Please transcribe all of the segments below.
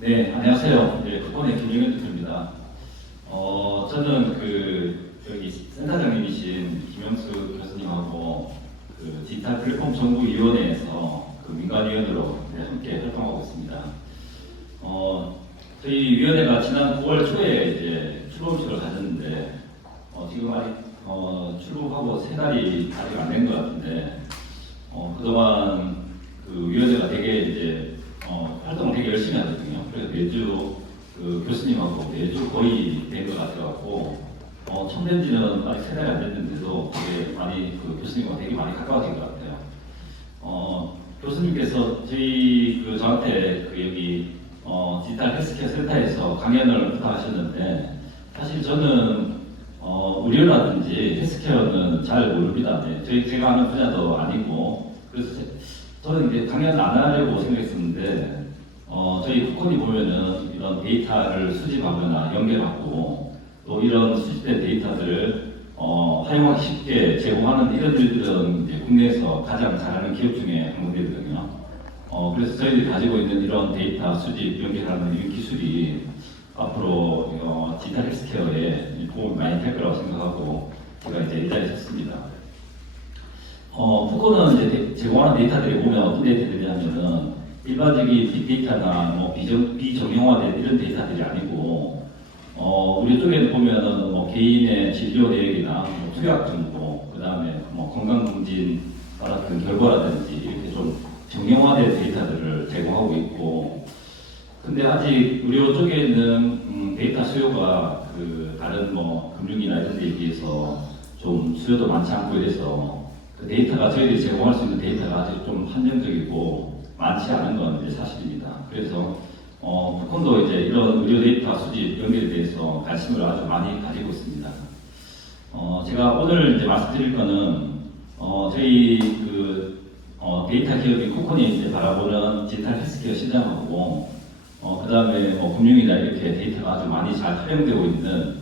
네, 안녕하세요. 네, 국번의 김용현 대표입니다. 저는 여기 센터장님이신 김영수 교수님하고 디지털 플랫폼 정부위원회에서 민간위원으로 함께 활동하고 있습니다. 저희 위원회가 지난 9월 초에 이제 출범식을 가졌는데, 지금 아직 출범하고 3달이 아직 안 된 것 같은데, 그동안 위원회가 되게 이제 활동을 되게 열심히 하거든요. 그래서 매주 교수님하고 매주 거의 된 것 같아갖고 처음 지는 아직 3달이 안 됐는데도 되게 많이 교수님과 되게 많이 가까워진 것 같아요. 교수님께서 저한테 여기 디지털 헬스케어 센터에서 강연을 부탁하셨는데, 사실 저는 의료라든지 헬스케어는 잘 모릅니다. 네, 제가 하는 분야도 아니고, 그래서 저는 이제 강연 안 하려고 생각했었는데, 저희 쿠폰이 보면은 이런 데이터를 수집하거나 연결하고 또 이런 수집된 데이터들을 활용하기 쉽게 제공하는 이런 일들은 이제 국내에서 가장 잘하는 기업 중에 한 군데거든요. 그래서 저희들이 가지고 있는 이런 데이터 수집, 연결하는 이런 기술이 앞으로 디지털 헬스케어에 도움이 많이 될 거라고 생각하고 제가 이제 이 자리에 섰습니다. 푸코는 이제 제공하는 데이터들이 보면 어떤 데이터들이냐면은 일반적인 빅데이터나 비정형화된 이런 데이터들이 아니고, 우리 쪽에는 보면은 개인의 진료 내역이나 투약 정보, 그 다음에 건강검진 같은 결과라든지 이렇게 좀 정형화된 데이터들을 제공하고 있고, 근데 아직 의료 쪽에는 데이터 수요가 다른 금융이나 이런 데에 비해서 좀 수요도 많지 않고 이래서 그 데이터가 저희들이 제공할 수 있는 데이터가 아직 좀 한정적이고 많지 않은 건 이제 사실입니다. 그래서 푸콘도 이제 이런 의료 데이터 수집 연결에 대해서 관심을 아주 많이 가지고 있습니다. 제가 오늘 이제 말씀드릴 거는 저희 데이터 기업인 쿠콘이 이제 바라보는 디지털 헬스케어 시장하고 그 다음에 금융이나 이렇게 데이터가 아주 많이 잘 활용되고 있는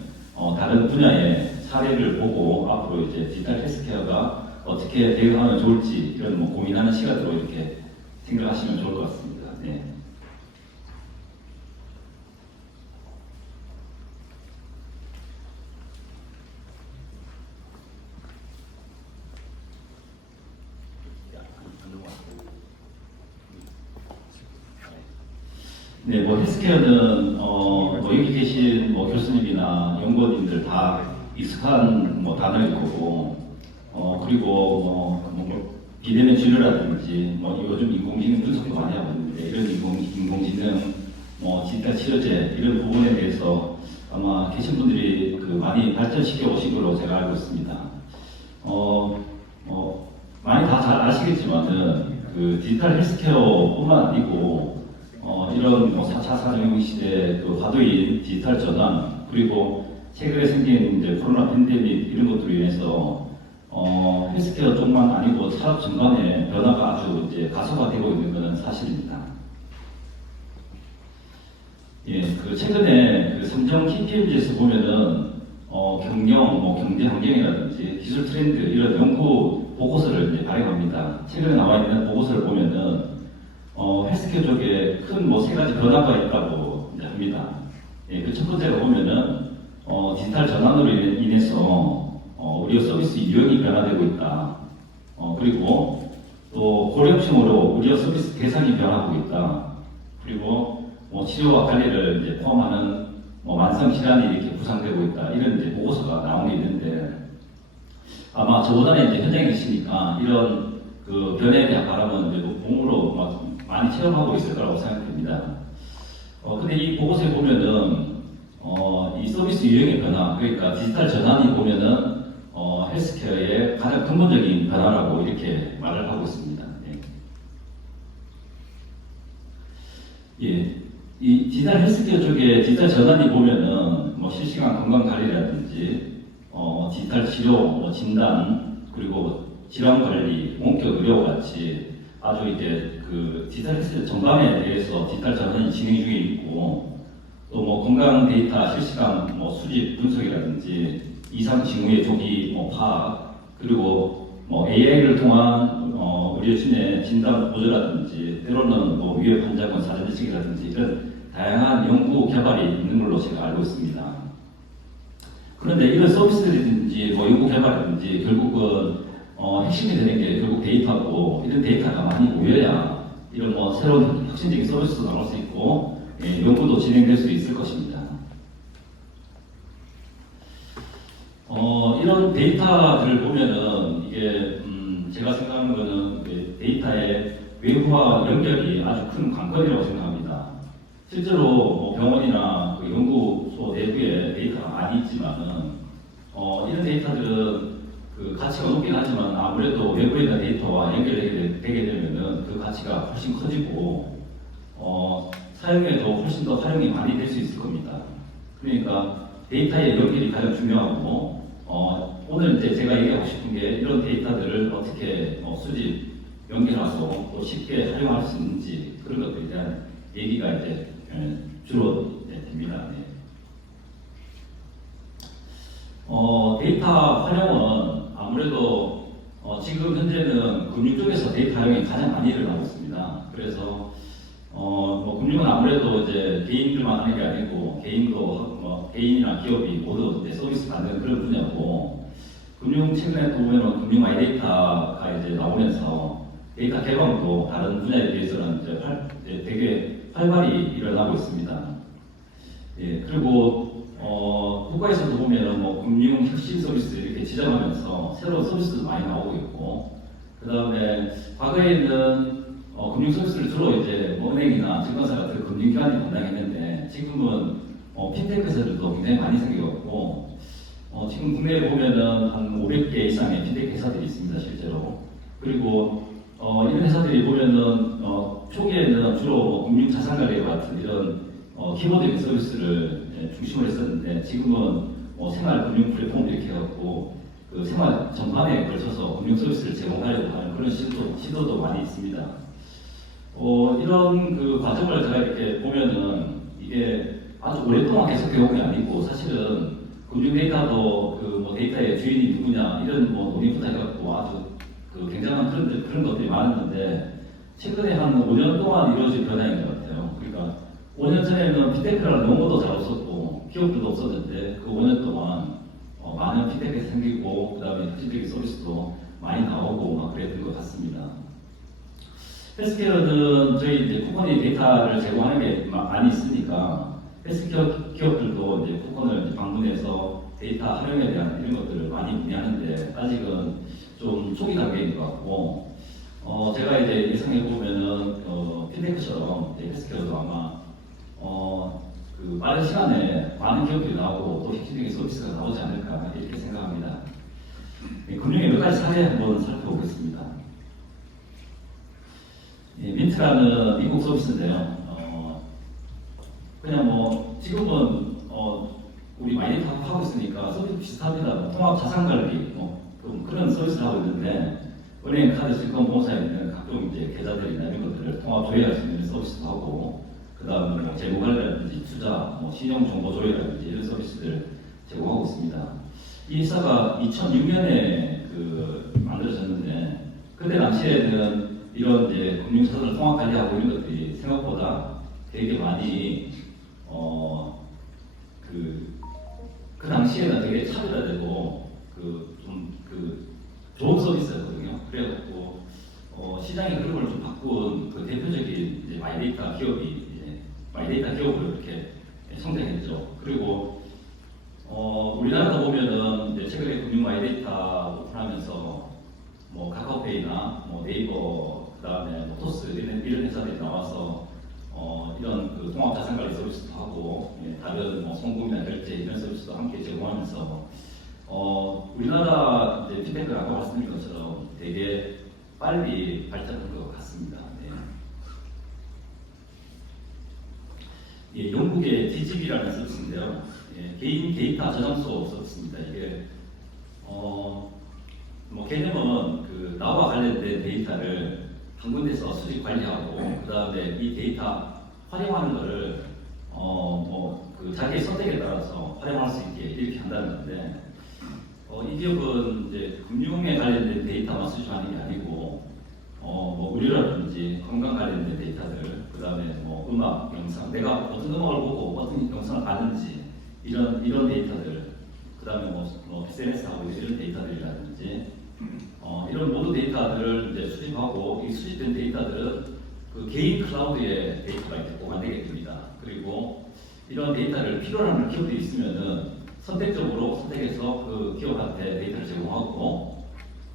다른 분야의 사례를 보고 앞으로 이제 디지털 헬스케어가 어떻게 대응하면 좋을지 이런 고민하는 시간으로 이렇게 생각하시면 좋을 것 같습니다. 네. 네, 헬스케어는 여기 계신 교수님이나 연구원님들 다 익숙한 단어일 거고, 그리고 비대면 진료라든지 요즘 인공지능 분석도 많이 하고 있는데, 이런 인공지능 디지털 치료제 이런 부분에 대해서 아마 계신 분들이 많이 발전시켜 오신 걸로 제가 알고 있습니다. 많이 다 잘 아시겠지만은 디지털 헬스케어뿐만 아니고 이런 4차 산업혁명 시대 화두인 디지털 전환, 그리고 최근에 생긴 이제 코로나 팬데믹 이런 것들로 인해서 헬스케어 쪽만 아니고 산업 전반의 변화가 아주 이제 가속화되고 있는 것은 사실입니다. 예, 최근에 삼성 KPMG에서 보면은 경제 환경이라든지 기술 트렌드 이런 연구 보고서를 이제 발행합니다. 최근에 나와 있는 보고서를 보면은 헬스케어 쪽에 큰 3가지 변화가 있다고 이제 합니다. 예, 첫 번째로 보면은 디지털 전환으로 인해서 의료 서비스 유형이 변화되고 있다. 그리고 또 고령층으로 의료 서비스 대상이 변화하고 있다. 그리고 치료와 관리를 이제 포함하는 만성 질환이 이렇게 부상되고 있다. 이런 이제 보고서가 나온 게 있는데, 아마 저보다 이제 현장에 계시니까 이런 변화에 대한 바람은 이제 몸으로 많이 체험하고 있을 거라고 생각됩니다. 근데 이 보고서에 보면은 이 서비스 유형의 변화, 그러니까 디지털 전환이 보면은 헬스케어의 가장 근본적인 변화라고 이렇게 말을 하고 있습니다. 예. 예. 이 디지털 헬스케어 쪽에 디지털 전환이 보면은 실시간 건강 관리라든지 디지털 치료, 진단, 그리고 질환 관리, 원격 의료와 같이 아주 이제 디지털 헬스 전반에 대해서 디지털 전환이 진행 중에 있고, 또 건강 데이터 실시간 수집 분석이라든지 이상 징후의 조기 파악, 그리고 AI를 통한 의료진의 진단 보조라든지 때로는 위협 환자군 사전 지식이라든지 이런 다양한 연구 개발이 있는 걸로 제가 알고 있습니다. 그런데 이런 서비스든지 뭐 연구 개발이든지 결국은 핵심이 되는 게 결국 데이터고, 이런 데이터가 많이 모여야 이런 뭐 새로운 혁신적인 서비스도 나올 수 있고, 연구도 진행될 수 있을 것입니다. 이런 데이터들을 보면은 이게 제가 생각하는 거는 데이터의 외부와 연결이 아주 큰 관건이라고 생각합니다. 실제로 뭐 병원이나 그 연구소 내부에 데이터가 많이 있지만은 이런 데이터들은 그 가치가 높긴 하지만 아무래도 외부에 있는 데이터와 연결되게 되면은 그 가치가 훨씬 커지고 사용에도 훨씬 더 활용이 많이 될 수 있을 겁니다. 그러니까 데이터의 연결이 가장 중요하고 오늘 이제 제가 얘기하고 싶은 게 이런 데이터들을 어떻게 수집, 연결하고 또 쉽게 활용할 수 있는지 그런 것들에 대한 얘기가 이제 주로 됩니다. 네. 데이터 활용은 아무래도 지금 현재는 금융 쪽에서 데이터 활용이 가장 많이 일어나고 있습니다. 그래서 뭐 금융은 아무래도 이제 개인들만 하는 게 아니고 개인이나 기업이 모두 이제 서비스 받는 그런 분야고, 금융 측면에 보면은 금융 아이데이터가 이제 나오면서 데이터 개방도 다른 분야에 비해서는 이제 되게 활발히 일어나고 있습니다. 예, 그리고 국가에서도 보면은 뭐 금융 혁신 서비스 이렇게 지정하면서 새로운 서비스도 많이 나오고 있고, 그 다음에 과거에는 금융 서비스를 주로 이제 뭐 은행이나 증권사 같은 금융기관이 담당했는데 지금은 핀테크 회사들도 굉장히 많이 생겼고, 지금 국내에 보면은 한 500개 이상의 핀테크 회사들이 있습니다, 실제로. 그리고 이런 회사들이 보면은 초기에는 주로 뭐 금융 자산거래 같은 이런 기본적인 서비스를 중심으로 했었는데 지금은 생활 금융 플랫폼 이렇게 해갖고 그 생활 전반에 걸쳐서 금융 서비스를 제공하려고 하는 그런 시도도 많이 있습니다. 이런 그 과정을 제가 이렇게 보면은 이게 아주 오랫동안 계속해온 게 아니고, 사실은 금융 데이터도 그 뭐 데이터의 주인이 누구냐 이런 뭐 논의부터 해갖고 아주 그 굉장한 그런 것들이 많았는데 최근에 한 5년 동안 이루어진 변화인 것 같아요. 그러니까 5년 전에는 핀테크라는 용어도 잘 없었고 기업들도 없었는데 그 5년 동안 많은 핀테크가 생기고 그 다음에 혁신적인 서비스도 많이 나오고 막 그랬던 것 같습니다. 헬스케어는 저희 이제 쿠폰이 데이터를 제공하는 게 많이 있으니까 헬스케어 기업들도 이제 쿠폰을 이제 방문해서 데이터 활용에 대한 이런 것들을 많이 문의하는데 아직은 좀 초기 단계인 것 같고, 제가 이제 예상해 보면은 핀테크처럼 헬스케어도 아마 그 빠른 시간에 많은 기업들이 나오고 또 혁신적인 서비스가 나오지 않을까 이렇게 생각합니다. 금융의 몇 가지 사례 한번 살펴보겠습니다. 민트라는 미국 서비스인데요. 그냥 뭐 지금은 우리 많이 하고 있으니까 서비스 비슷합니다. 뭐 통합 자산관리 그런 서비스를 하고 있는데 은행 카드 실권보험사에 있는 각종 이제 계좌들이나 이런 것들을 통합 조회할 수 있는 서비스도 하고, 그 다음에 뭐 재무 관리라든지 투자, 뭐 신용 정보 조회라든지 이런 서비스들을 제공하고 있습니다. 이 회사가 2006년에 만들어졌는데 그때 당시에는 이런 이제 금융자산을 통합 관리하고 이런 것들이 생각보다 되게 많이 그 당시에는 되게 차별화되고 좋은 서비스였거든요. 그래갖고 시장의 흐름을 좀 바꾼 그 대표적인 이제 마이데이터 기업이 마이데이터 기업으로 이렇게 성장했죠. 그리고 우리나라도 보면은 이제 최근에 금융 마이데이터 오픈하면서 뭐 카카오페이나 뭐 네이버 그다음에 뭐 토스 이런 회사들이 나와서 이런 그 통합 자산관리 서비스도 하고 다른 뭐 송금이나 결제 이런 서비스도 함께 제공하면서 우리나라 이제 핀테크가 아까 말씀드린 것처럼 되게 빨리 발전한 것 같습니다. 네. 영국의 DGB라는 서비스인데요. 개인 데이터 저장소 서비스입니다. 이게 뭐 개념은 그 나와 관련된 데이터를 한 군데서 수집 관리하고 그 다음에 이 데이터 활용하는 것을 그 자기의 선택에 따라서 활용할 수 있게 이렇게 한다는 건데, 이 기업은 이제 금융에 관련된 데이터만 수집하는 게 아니고 뭐 의료라든지 건강 관련된 데이터들, 그 그다음에 뭐 음악, 영상, 내가 어떤 음악을 보고 어떤 영상을 봤는지 이런 데이터들, 그다음에 뭐 SNS 하고 이런 데이터들이라든지 이런 모든 데이터들을 이제 수집하고 이 수집된 데이터들은 그 개인 클라우드에 데이터가 이렇게 보관되게 됩니다. 그리고 이런 데이터를 필요로 하는 기업들이 있으면은 선택적으로 선택해서 그 기업한테 데이터를 제공하고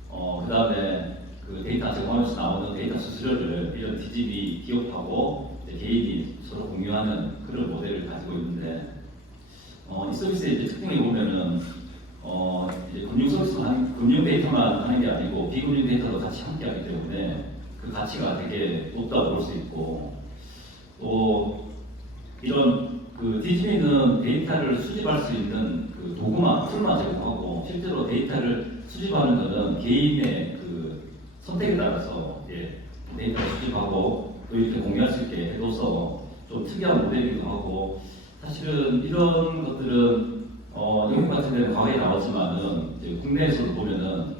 그 다음에 그 데이터 제공하면서 나오는 데이터 수수료를 이런 DGB 기업하고 개인이 서로 공유하는 그런 모델을 가지고 있는데 이 서비스의 이제 특징을 보면은 이제 금융 서비스 금융 데이터만 하는 게 아니고 비금융 데이터도 같이 함께하기 때문에 그 가치가 되게 높다고 볼 수 있고 또 이런 그 DGB는 데이터를 수집할 수 있는 그 도구만 툴만 제공하고 실제로 데이터를 수집하는 것은 개인의 그 선택에 따라서 데이터를 수집하고 또 이렇게 공유할 수 있게 해둬서 좀 특이한 모델이기도 하고 사실은 이런 것들은 영국 같은 데는 과거에 나왔지만은 이제 국내에서도 보면은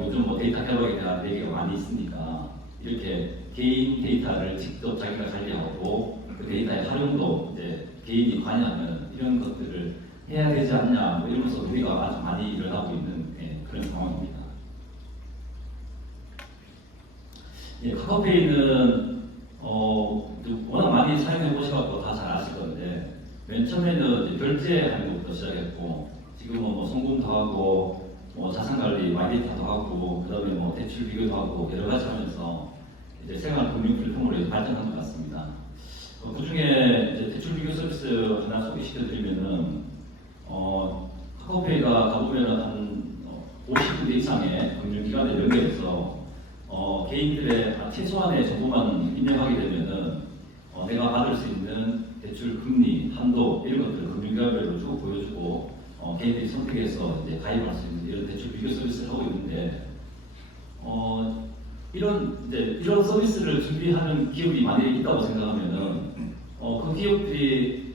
요즘 뭐 데이터 개발에 대한 얘기가 많이 있으니까 이렇게 개인 데이터를 직접 자기가 관리하고 그 데이터의 활용도 이제 개인이 관여하는 이런 것들을 해야 되지 않냐 뭐 이러면서 우리가 아주 많이 일어나고 있는 그런 상황입니다. 카카오페이는 워낙 많이 사용해 보셔서 다 잘 아실 건데 맨 처음에는 이제 결제하는 것부터 시작했고 지금은 뭐 송금도 하고 뭐 자산관리, 마이데이터도 하고 그다음에 뭐 대출 비교도 하고 여러 가지 하면서 이제 생활 금융 플랫폼으로 발전한 것 같습니다. 그 중에 이제 대출 비교 서비스 하나 소개시켜드리면은 카카오페이가 가보면은 한 50군데 이상의 금융기관에 연결해서 개인들의 최소한의 정보만 입력하게 되면은 내가 받을 수 있는 대출 금리, 한도 이런 것들을 금융기관별로 쭉 보여주고 개인들이 선택해서 이제 가입할 수 있는 이런 대출 비교 서비스를 하고 있는데 이런 서비스를 준비하는 기업이 만약에 있다고 생각하면은 그 기업들이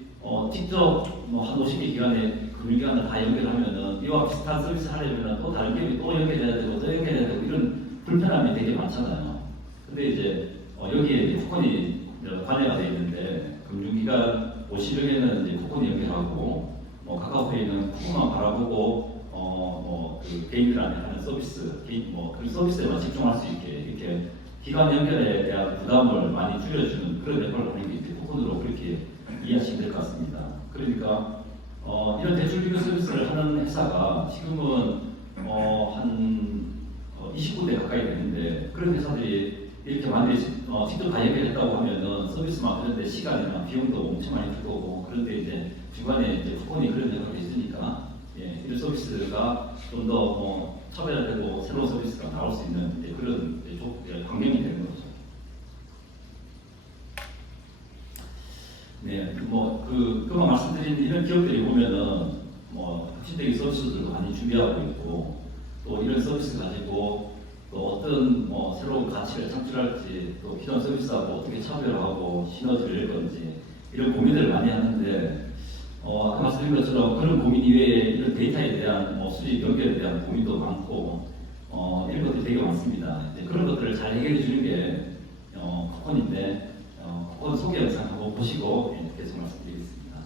직접 한 50개 기관에 금융기관을 다 연결하면은 이와 비슷한 서비스 하려면은 또 다른 기업이 또 연결해야 되고 또 연결해야 되고 이런 불편함이 되게 많잖아요. 근데 이제 여기에 이제 쿠폰이 관여가 되어 있는데 금융기관 50여개는 이제 쿠폰이 연결하고 카카오페이는 쿠폰만 바라보고 그 개인들한테 하는 서비스, 그 서비스에만 집중할 수 있게 이렇게 기관 연결에 대한 부담을 많이 줄여주는 그런 역할을 하는 게 이제 쿠폰으로 그렇게 이해하시면 될 것 같습니다. 그러니까 이런 대출 비교 서비스를 하는 회사가 지금은 한 29대 가까이 되는데 그런 회사들이 이렇게 많이 직접 다 연결했다고 하면은 서비스 맡는데 시간이나 비용도 엄청 많이 들 거고 그런데 이제 중간에 이제 쿠폰이 그런 역할이 있으니까 이런 서비스가 좀 더 차별화되고 새로운 서비스가 나올 수 있는 그런 환경이 되는 거죠. 그만 말씀드린 이런 기업들이 보면은 혁신적인 서비스들도 많이 준비하고 있고 또 이런 서비스 가지고 또 어떤 새로운 가치를 창출할지 또 기존 서비스하고 어떻게 차별화하고 시너지를 낼 건지 이런 고민을 많이 하는데 아까 말씀드린 것처럼 그런 고민 이외에 이런 데이터에 대한 수집 연결에 대한 고민도 많고 이런 것들이 되게 많습니다. 그런 것들을 잘 해결해 주는 게 쿠폰인데 쿠폰 소개 영상 한번 보시고 계속 말씀드리겠습니다.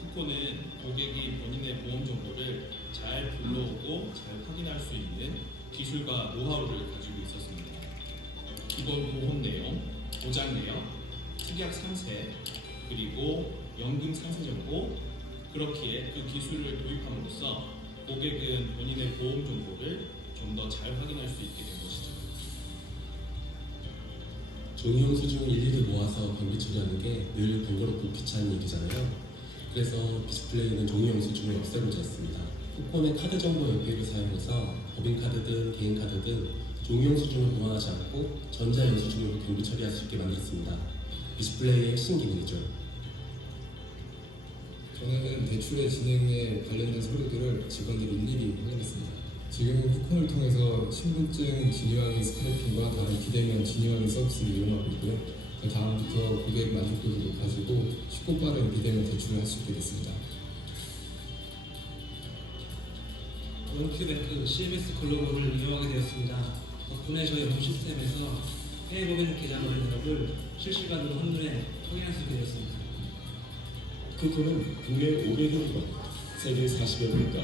쿠폰은 고객이 본인의 보험 정보를 잘 불러오고 잘 확인할 수 있는 기술과 노하우를 가지고 있었습니다. 기본 보험 내용, 보장 내역, 특약 상세, 그리고 연금 상세 정보, 그렇기에 그 기술을 도입함으로써 고객은 본인의 보험 정보를 좀 더 잘 확인할 수 있게 된 것이죠. 종이용 수중을 일일이 모아서 변기 처리하는 게 늘 번거롭고 귀찮은 일이잖아요. 그래서 디스플레이는 종이용 수중을 없애고자 했습니다. 쿠폰의 카드 정보 연결을 사용해서 법인카드든 개인카드든 종이용 수중을 보관하지 않고 전자영수증으로 변기 처리할 수 있게 만들었습니다. 디스플레이의 핵심 기능이죠. 전에는 대출의 진행에 관련된 서류들을 직원들이 일일이 확인했습니다. 지금은 쿠폰을 통해서 신분증 진유하기 스크래핑과 다른 비대면 진유하기 서비스를 이용하고 있고요. 그 다음부터 고객 만족도를 높아지고 쉽고 빠른 비대면 대출을 할 수 있게 됐습니다. 롱큐뱅크 CMS 글로벌을 이용하게 되었습니다. 덕분에 저희 업무 시스템에서 해외 법인 계좌 거래 내역을 실시간으로 한눈에 확인할 수 있게 되었습니다. 쿠폰은 국내 500여 기관, 세계 40여 국가,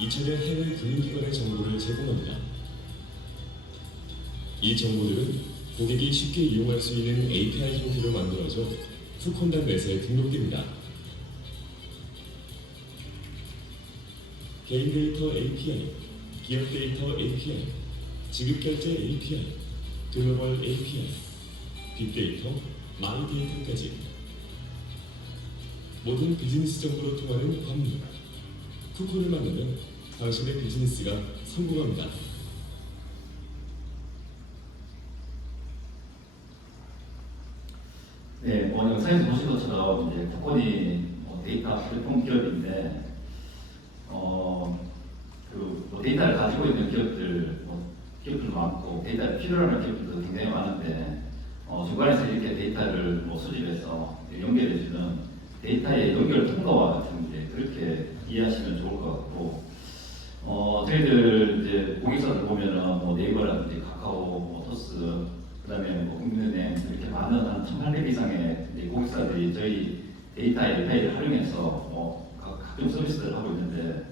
2천여 해외 금융기관의 정보를 제공합니다. 이 정보들은 고객이 쉽게 이용할 수 있는 API 형태로 만들어져 쿠폰닷넷에 등록됩니다. 개인 데이터 API, 기업 데이터 API, 지급결제 API, 글로벌 API, 빅데이터, 마이데이터까지 모든 비즈니스 정보로 통하는 법률. 쿠폰을 만나면 당신의 비즈니스가 성공합니다. 네, 영상에서 보신 것처럼 이제 쿠폰이 데이터 플랫폼 기업인데, 데이터를 가지고 있는 기업들도 많고 데이터를 필요로 하는 기업들도 굉장히 많은데, 중간에서 이렇게 데이터를 수집해서 연결해주는 데이터의 연결 통로와 같은 게 그렇게 이해하시면 좋을 것 같고, 저희들 이제 고객사들 보면은 네이버라든지 카카오, 토스, 그다음에 국민은행 이렇게 많은 한 1,800 이상의 고객사들이 저희 데이터 API를 활용해서 각종 서비스를 하고 있는데,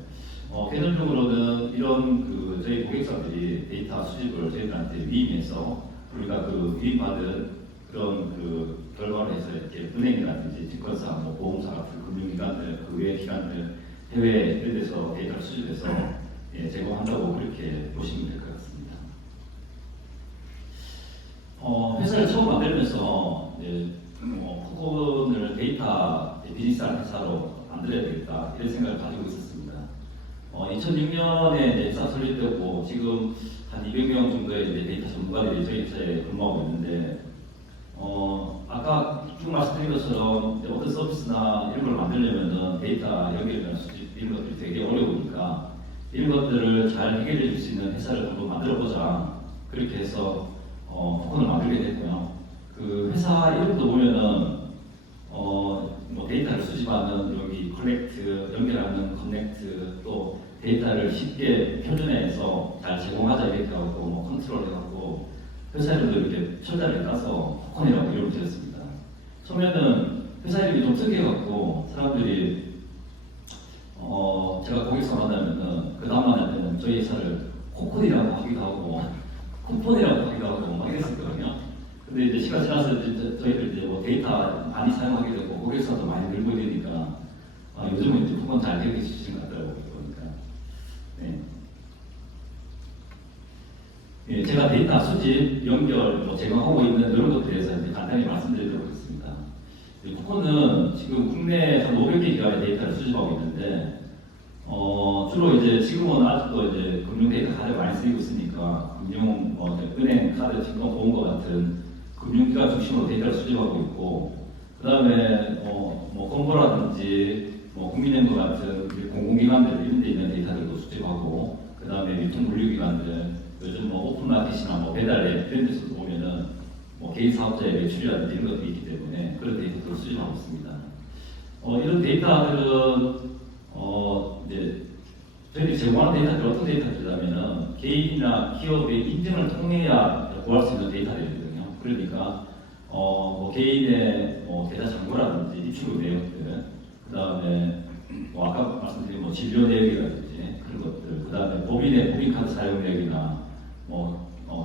개념적으로는 이런 저희 고객사들이 데이터 수집을 저희들한테 위임해서 우리가 위임받은 그런 결과로 해서 이렇게 은행이라든지 증권사, 보험사 같은 금융기관들, 그 외의 기관들, 해외 이런 데서 데이터를 수집해서 제공한다고 그렇게 보시면 될 것 같습니다. 회사를 처음 만들면서 쿠폰을 데이터 비즈니스하는 회사로 만들어야 되겠다 이런 생각을 가지고 있었습니다. 2006년에 회사 설립되고 지금 한 200명 정도의 데이터 전문가들이 저희 회사에 근무하고 있는데, 아까 쭉 말씀드린 것처럼 어떤 서비스나 이런 걸 만들려면은 데이터 연결이나 수집 이런 것들이 되게 어려우니까 이런 것들을 잘 해결해 줄 수 있는 회사를 한번 만들어 보자, 그렇게 해서 쿠폰을 만들게 됐고요. 그 회사 이름도 보면은 데이터를 수집하는 여기 컬렉트, 연결하는 커넥트, 또 데이터를 쉽게 표준화해서 잘 제공하자 이렇게 하고 컨트롤해갖고 회사 이름도 이렇게 철자를 따서 쿠폰이라고 이름을 지었습니다. 처음에는 회사 이름이 좀 특이해갖고 사람들이 제가 고객사 만나면은 그 다음 만날 때는 저희 회사를 코콘이라고 하기도 하고 쿠폰이라고 하기도 하고 막 이랬었거든요. 근데 이제 시간 지나서 저희들 이제 데이터 많이 사용하게 되고 고객사도 많이 늘고 이러니까 요즘은 이제 쿠폰 잘 기억해 주시는 것 같더라고요. 그러니까 제가 데이터 수집, 연결, 제공하고 있는 이런 것들에 대해서 이제 간단히 말씀드리도록 하겠습니다. 쿠폰은 지금 국내 한 500개 기관의 데이터를 수집하고 있는데, 주로 이제 지금은 아직도 이제 금융 데이터 가장 많이 쓰이고 있으니까 은행, 카드, 증권, 보험과 같은 금융기관 중심으로 데이터를 수집하고 있고, 그 다음에 건보라든지 국민연금 같은 공공기관들 이런 데 있는 데이터들도 수집하고, 그 다음에 유통물류기관들, 요즘 오픈마켓이나 배달앱 이런 데서 보면은 개인 사업자의 매출이라든지 이런 것들이 있기 때문에 그런 데이터들을 수집하고 있습니다. 이런 데이터들은 이제 저희들이 제공하는 데이터들이 어떤 데이터들이냐면은 개인이나 기업의 인증을 통해야 구할 수 있는 데이터들이거든요. 그러니까 개인의 계좌 잔고라든지 입출금 내역들, 그 다음에 아까 말씀드린 진료 내역이라든지 그런 것들, 그 다음에 법인의 법인카드 사용 내역이나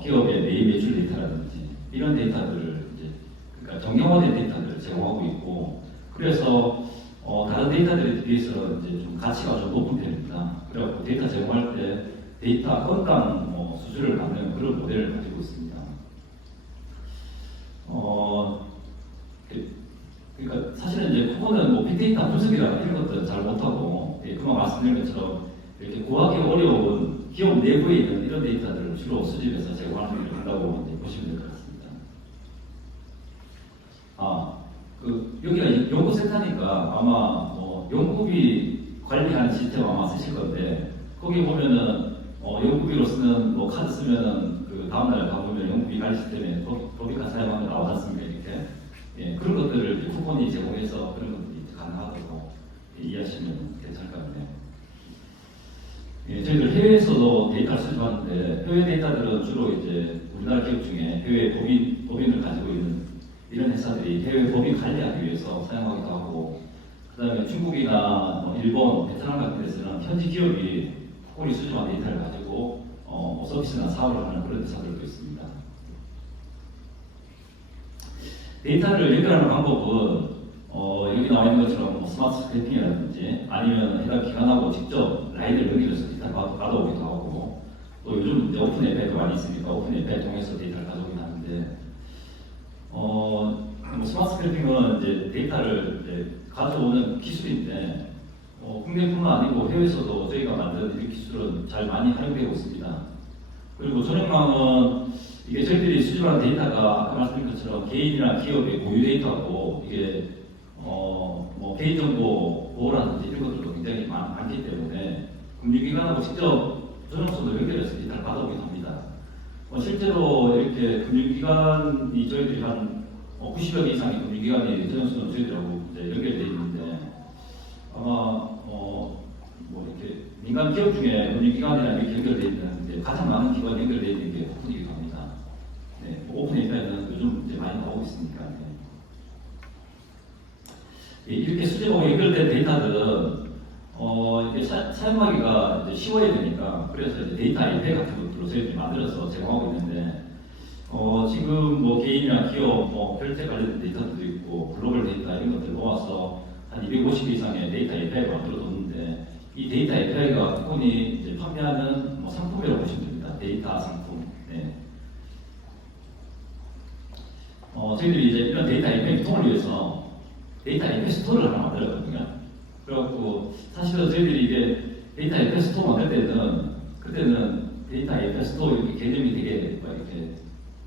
기업의 매입 매출 데이터라든지 이런 데이터들을 그러니까 정형화된 데이터들을 제공하고 있고, 그래서 다른 데이터들에 비해서 이제 좀 가치가 좀 높은 편입니다. 그래서 데이터 제공할 때 데이터 건강 수주를 받는 그런 모델을 가지고 있습니다. 그러니까 사실은 이제 쿠폰은 빅데이터 분석이나 이런 것들은 잘 못하고, 그만 말씀드린 것처럼 이렇게 구하기 어려운 기업 내부에 있는 이런 데이터들을 주로 수집해서 제공하는 일을 한다고 보시면 될 것 같습니다. 여기가 연구센터니까 아마 연구비 관리하는 시스템 아마 쓰실 건데, 거기 보면은 연구비로 쓰는 카드 쓰면은 그 다음날 가보면 연구비 관리 시스템에 법인카드 사용하는 거 나오지 않습니까? 이렇게 그런 것들을 쿠폰이 제공해서 그런 것들이 가능하다고 이해하시면 괜찮을 것 같네요. 예, 저희들 해외에서도 데이터를 수집하는데 해외 데이터들은 주로 이제 우리나라 기업 중에 해외 법인을 가지고 있는 이런 회사들이 해외 법인 관리하기 위해서 사용하기도 하고, 그다음에 중국이나 일본, 베트남 같은 데서는 현지 기업이 코골이 수집한 데이터를 가지고 서비스나 사업을 하는 그런 회사들도 있습니다. 데이터를 연결하는 방법은 여기 나와 있는 것처럼 스마트 스크래핑이라든지 아니면 해당 기관하고 직접 라인을 연결해서 데이터를 받아오기도 하고, 또 요즘 이제 오픈 API도 많이 있으니까 오픈 API 통해서 데이터를 가져오긴 하는데, 스마트 스크래핑은 이제 데이터를 이제 가져오는 기술인데 국내뿐만 아니고 해외에서도 저희가 만든 이 기술은 잘 많이 활용되고 있습니다. 그리고 전력망은 이게 저희들이 수집하는 데이터가 아까 말씀드린 것처럼 개인이나 기업의 고유 데이터고, 이게 개인정보 보호라든지 이런 것들도 굉장히 많기 때문에 금융기관하고 직접 전용소도 연결해서 데이터를 받아오기도 합니다. 실제로 이렇게 금융기관이 저희들이 한 90여 개 이상의 금융기관이 전용소는 저희들하고 이제 연결되어 있는데, 아마 이렇게 민간 기업 중에 금융기관이랑 이렇게 연결되어 있는데 가장 많은 기관이 연결되어 있는 게 오픈이기도 합니다. 네, 오픈 API는 요즘 이제 많이 나오고 있으니까. 네. 이렇게 수집하고 연결된 데이터들은 이게 사용하기가 이제 쉬워야 되니까, 그래서 이제 데이터 API 같은 것들로 저희들이 만들어서 제공하고 있는데, 지금 개인이나 기업 별채 관련된 데이터도 있고 글로벌 데이터 이런 것들 모아서 한 250개 이상의 데이터 API를 만들어뒀는데, 이 데이터 API가 쿠폰이 이제 판매하는 상품이라고 보시면 됩니다. 데이터 상품. 네. 저희들이 이제 이런 데이터 API 유통을 위해서 데이터 API 스토어를 하나 만들었거든요. 그래갖고 사실은 저희들이 이게 데이터 API 스토어 만들 때는 그때는 데이터 API 스토어 이렇게 개념이 되게 이렇게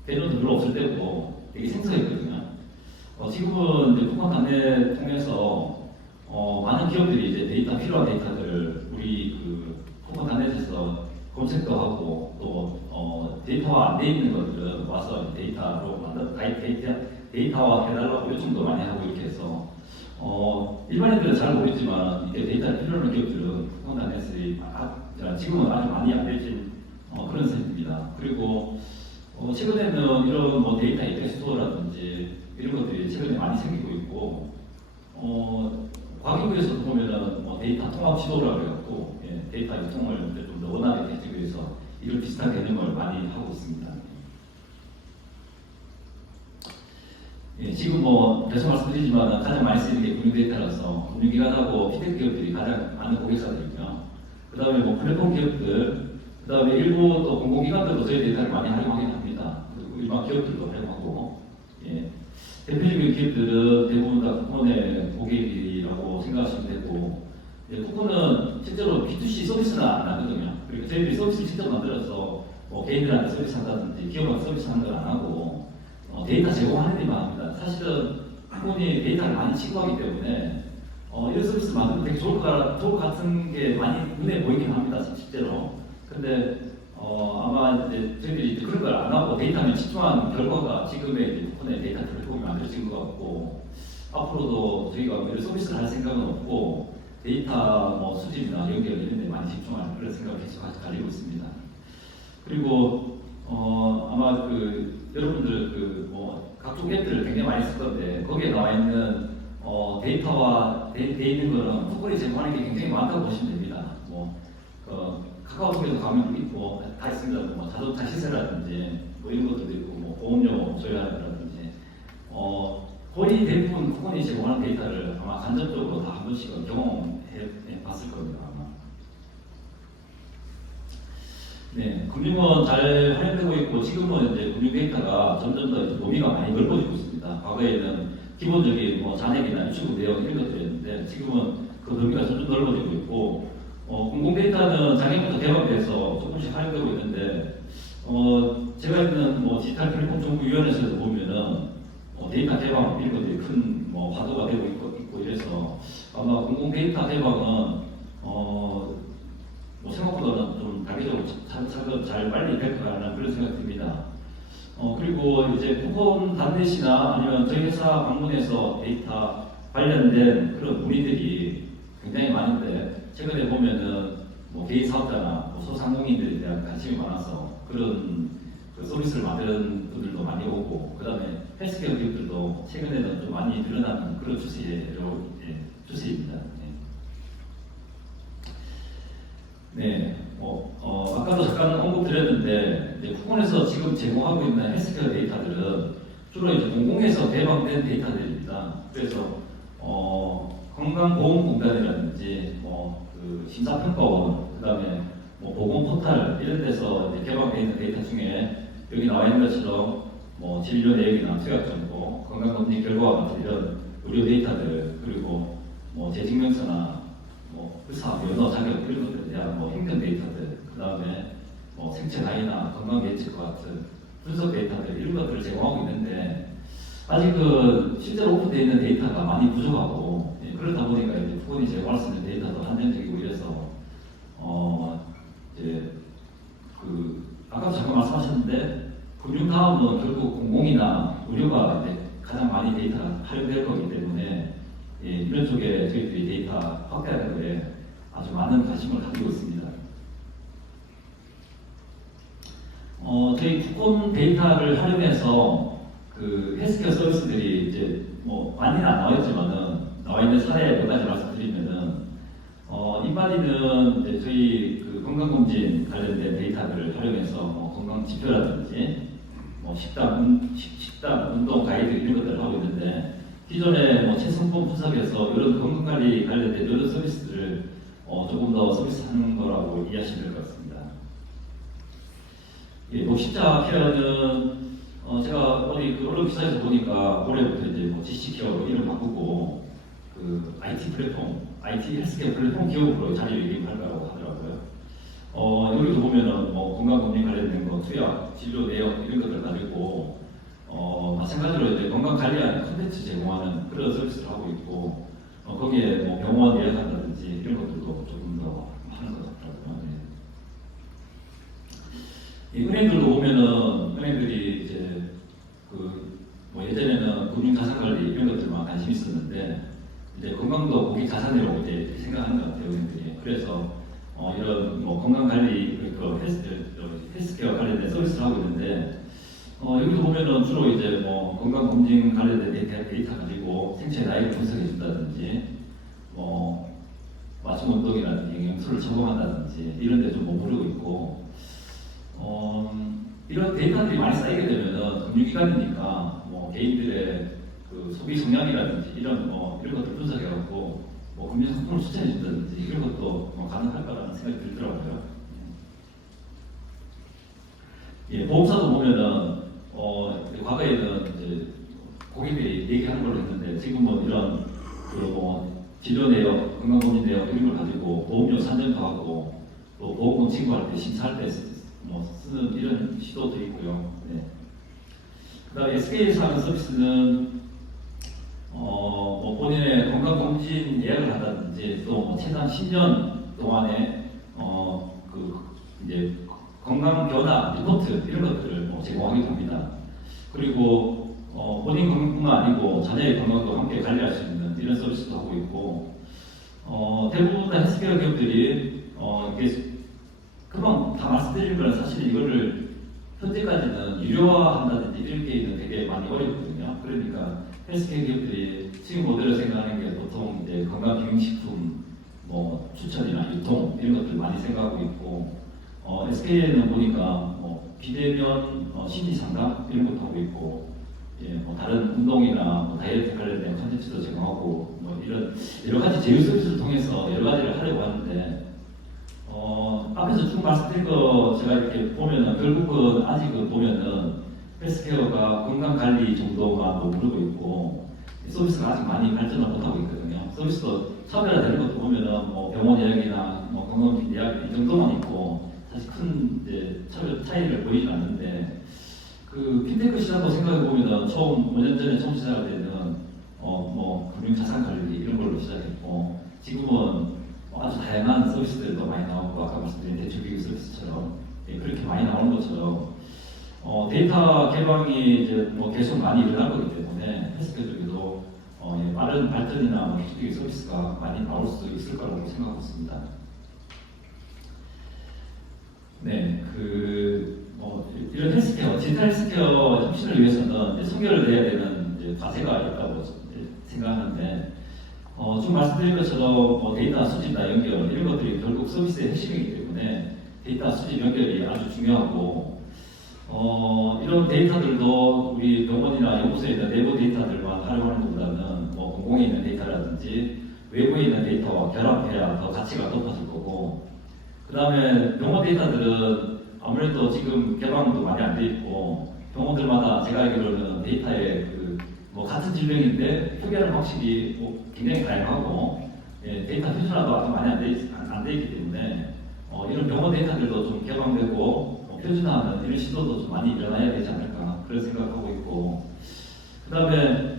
개념도 별로 없을 때고 되게 생소했거든요. 지금은 이제 쿠폰 단내 통해서 많은 기업들이 이제 필요한 데이터들을 우리 쿠폰 단넷에서 검색도 하고 또 데이터화 안 돼 있는 것들은 와서 데이터로 데이터화 해달라고 요청도 많이 하고 이렇게 해서 일반인들은 잘 모르지만 이게 데이터를 필요로 하는 기업들은 쿠폰 단넷이 지금은 아주 많이 알려진 그런 셈입니다. 그리고 최근에는 이런 데이터 API 스토어라든지 이런 것들이 최근에 많이 생기고 있고, 과기부에서도 보면은 데이터 통합 지도라고 해갖고 데이터 유통을 좀 더 원활하게 해주기 위해서 이런 비슷한 개념을 많이 하고 있습니다. 지금 계속 말씀드리지만 가장 많이 쓰이는 게 금융 데이터라서 금융기관하고 피테크 기업들이 가장 많은 고객사들이고요. 그 다음에 플랫폼 기업들, 그 다음에 일부 또 공공기관들도 저희 데이터를 많이 활용하긴 합니다. 그리고 일반 기업들도 활용하고, 대표적인 기업들은 대부분 다 쿠폰의 고객이라고 생각하시면 되고, 쿠폰은 실제로 B2C 서비스는 안 하거든요. 그리고 저희들이 서비스를 직접 만들어서 개인들한테 서비스한다든지 기업한테 서비스하는 걸 안 하고 데이터 제공하는 일만 합니다. 사실은 쿠폰이 데이터를 많이 취급하기 때문에 이런 서비스 만들면 되게 좋을 것 같은 게 많이 눈에 보이긴 합니다. 실제로. 근데 아마 이제 저희들이 이제 그런 걸 안 하고 데이터에 집중한 결과가 지금의 이제 쿠폰의 데이터 플랫폼이 만들어진 것 같고, 앞으로도 저희가 이런 서비스를 할 생각은 없고 데이터 수집이나 연결 이런 데 많이 집중할 그런 생각을 계속 가지고 있습니다. 그리고 아마 여러분들 각종 앱들을 굉장히 많이 쓸 건데 거기에 나와 있는 데이터화 돼 있는 거는 쿠폰이 제공하는 게 굉장히 많다고 보시면 됩니다. 카카오톡에도 가면 있고 다 있습니다. 자동차 시세라든지 이런 것들도 있고 보험료 조회라든지 거의 대부분 쿠폰이 제공하는 데이터를 아마 간접적으로 다 한 번씩은 경험해 봤을 겁니다. 아마. 네, 금융은 잘 활용되고 있고 지금은 이제 금융 데이터가 점점 더 범위가 많이 넓어지고 있습니다. 과거에는 기본적인 잔액이나 유출금 내용 이런 것들이었는데 지금은 그 범위가 점점 넓어지고 있고, 공공 데이터는 작년부터 개발돼서 조금씩 활용되고 있는데, 제가 있는 디지털 플랫폼 정부위원회에서 보면은 데이터 개방 이런 것들이 큰 화두가 되고 있고 이래서 아마 공공 데이터 개방은 생각보다는 좀 단계적으로 차근차근 잘 빨리 될 거라는 그런 생각이 듭니다. 그리고 이제 쿠폰 단넷이나 아니면 저희 회사 방문해서 데이터 관련된 그런 문의들이 굉장히 많은데 최근에 보면은 뭐 개인 사업자나 뭐 소상공인들에 대한 관심이 많아서 그런 그 서비스를 만드는 분들도 많이 오고, 그 다음에 헬스케어 기업들도 최근에는 좀 많이 늘어나는 그런 추세입니다. 네, 아까도 잠깐 언급드렸는데, 이제 쿠폰에서 지금 제공하고 있는 헬스케어 데이터들은 주로 이제 공공에서 개방된 데이터들입니다. 그래서 건강보험공단이라든지 그 심사평가원, 그다음에 뭐 보건 포털 이런 데서 이제 개방되어 있는 데이터 중에 여기 나와 있는 것처럼 뭐 진료 내역이나 투약 정보, 건강검진 결과와 같은 이런 의료 데이터들, 그리고 뭐 재직명서나 뭐 의사 면허 자격 이런 것들에 대한 뭐 행정 데이터들, 그다음에 뭐 생체 나이나 건강 예측과 같은 분석 데이터들 이런 것들을 제공하고 있는데, 아직은 실제로 오픈되어 있는 데이터가 많이 부족하고, 그러다 보니까 이제 후원이 제공할 수 있는 데이터도 한정적이고 이래서 이제 그 아까 잠깐 말씀하셨는데, 금융 다음은 결국 공공이나 의료가 이제 가장 많이 데이터가 활용될 거기 때문에 이런 쪽에 저희들이 데이터 확대하는 거에 아주 많은 관심을 가지고 있습니다. 저희 쿠폰 데이터를 활용해서 그 헬스케어 서비스들이 이제 뭐 많이는 안 나와 있지만은 나와 있는 사례 몇 가지 말씀드리면은 이바디는 이제 저희 그 건강검진 관련된 데이터들을 활용해서 뭐 건강 지표라든지 뭐 식단, 운동 가이드 이런 것들을 하고 있는데, 기존에 뭐 체성분 분석에서 이런 건강관리 관련된 이런 서비스들을 조금 더 서비스하는 거라고 이해하시면 될 것 같습니다. 녹십자 케어는 제가 어디 그 언론 기사에서 보니까 올해부터 이제 뭐 GC케어로 이름 바꾸고 그 IT 플랫폼, IT 헬스케어 플랫폼 기업으로 자리매김할 거라고 하더라고요. 여기도 보면은 뭐 건강검진 관련된 거, 투약, 진료 내역 이런 것들 가지고 마찬가지로 이제 건강 관리하는 콘텐츠 제공하는 그런 서비스를 하고 있고, 거기에 뭐 병원 예약한다든지 이런 것들도 조금 더 하는 것 같더라고요. 이 은행들도 보면은 은행들이 이제 그 뭐 예전에는 금융 자산 관리 이런 것들만 관심 있었는데, 이제 건강도 고객 자산이라고 이제 생각하는 것 같아요, 은행들이. 그래서 이런 뭐 건강 관리, 그 헬스케어 관련된 서비스를 하고 있는데, 여기도 보면은 주로 이제 뭐 건강 검진 관련된 데이터 가지고 생체 나이를 분석해 준다든지, 뭐 맞춤 운동이라든지 영양소를 처방한다든지 이런 데 좀 머무르고 있고, 이런 데이터들이 많이 쌓이게 되면은 금융기관이니까 뭐 개인들의 그 소비 성향이라든지 이런 것들 분석해갖고 뭐 금융 상품을 추천해 준다든지 이런 것도 가능할 거라는 생각이 들더라고요. 보험사도 보면은 과거에는 이제 고객들이 얘기하는 걸로 했는데, 지금은 이런 그 진료 내역, 건강검진 내역 이런 걸 가지고 보험료 산정도 하고 또 보험금 신고할 때 심사할 때 쓰는 이런 시도도 있고요. 그다음에 SK에서 하는 서비스는 뭐 본인의 건강검진 예약을 한다든지 또 최단 10년 동안에 그 이제 건강 변화 리포트 이런 것들을 제공하기도 합니다. 그리고 본인 건강뿐만 아니고 자녀의 건강도 함께 관리할 수 있는 이런 서비스도 하고 있고, 대부분의 헬스케어 기업들이 이게 금방 다 말씀드린 거는 사실 이거를 현재까지는 유료화한다든지 이런 게는 되게 많이 어렵거든요. 그러니까 헬스케어 기업들이 지금 모델을 생각하는 게 보통 이제 건강기능식품 뭐 추천이나 유통 이런 것들 많이 생각하고 있고, SK에는 보니까 비대면 심리 상담 이런 것도 하고 있고, 뭐 다른 운동이나 뭐 다이어트 관련된 컨텐츠도 제공하고 뭐 이런 여러 가지 제휴 서비스를 통해서 여러 가지를 하려고 하는데, 앞에서 쭉 말씀드린 거 제가 이렇게 보면은 결국은 아직은 보면은 헬스케어가 건강 관리 정도만 머무르고 있고 서비스가 아직 많이 발전을 못하고 있거든요. 서비스도 차별화되는 것도 보면은 뭐 병원 예약이나 뭐 건강 예약 이 정도만 있고 사실 큰 이제 차이를 보이지 않는데, 그 핀테크 시장도 생각해 보면은 처음 5년 전에 처음 시작할 때는 뭐 금융 자산 관리 이런 걸로 시작했고, 지금은 아주 다양한 서비스들도 많이 나오고 아까 말씀드린 대출기금 서비스처럼 그렇게 많이 나오는 것처럼 데이터 개방이 이제 뭐 계속 많이 일어날 거기 때문에 헬스케어 쪽에도 빠른 발전이나 대출기금 서비스가 많이 나올 수 있을 거라고 생각하고 있습니다. 네, 이런 헬스케어, 디지털 헬스케어 혁신을 위해서는 이제 선결을 해야 되는 이제 과제가 있다고 이제 생각하는데, 좀 말씀드린 것처럼 데이터 수집이나 연결 이런 것들이 결국 서비스의 핵심이기 때문에 데이터 수집 연결이 아주 중요하고, 이런 데이터들도 우리 병원이나 연구소에 있는 내부 데이터들만 활용하는 것보다는 공공에 있는 데이터라든지 외부에 있는 데이터와 결합해야 더 가치가 높아질 거고, 그 다음에 병원 데이터들은 아무래도 지금 개방도 많이 안 돼 있고, 병원들마다 제가 알기로는 데이터에 같은 질병인데 표기하는 방식이 굉장히 다양하고, 데이터 표준화도 아직 많이 안 돼 있기 때문에 이런 병원 데이터들도 좀 개방되고 표준화하는 이런 시도도 좀 많이 일어나야 되지 않을까 그런 생각하고 있고, 그 다음에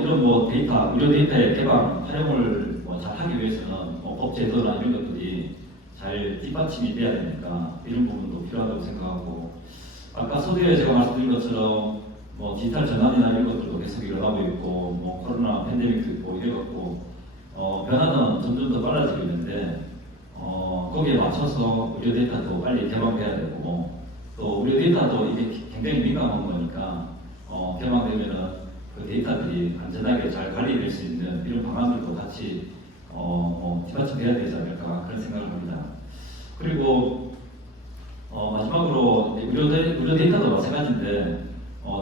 이런 데이터, 의료 데이터의 개방 활용을 잘 하기 위해서는 법 제도나 이런 것들이 잘 뒷받침이 돼야 되니까 이런 부분도 필요하다고 생각하고, 아까 서두에 제가 말씀드린 것처럼 디지털 전환이나 이런 것들도 계속 일어나고 있고, 코로나 팬데믹도 있고 이래갖고 변화는 점점 더 빨라지고 있는데, 거기에 맞춰서 의료 데이터도 빨리 개방돼야 되고, 또 의료 데이터도 이게 굉장히 민감한 거니까 개방되면은 그 데이터들이 안전하게 잘 관리될 수 있는 이런 방안들도 같이 뒷받침돼야 되지 않을까 그런 생각을 합니다. 그리고 마지막으로 의료 데이터도 마찬가지인데,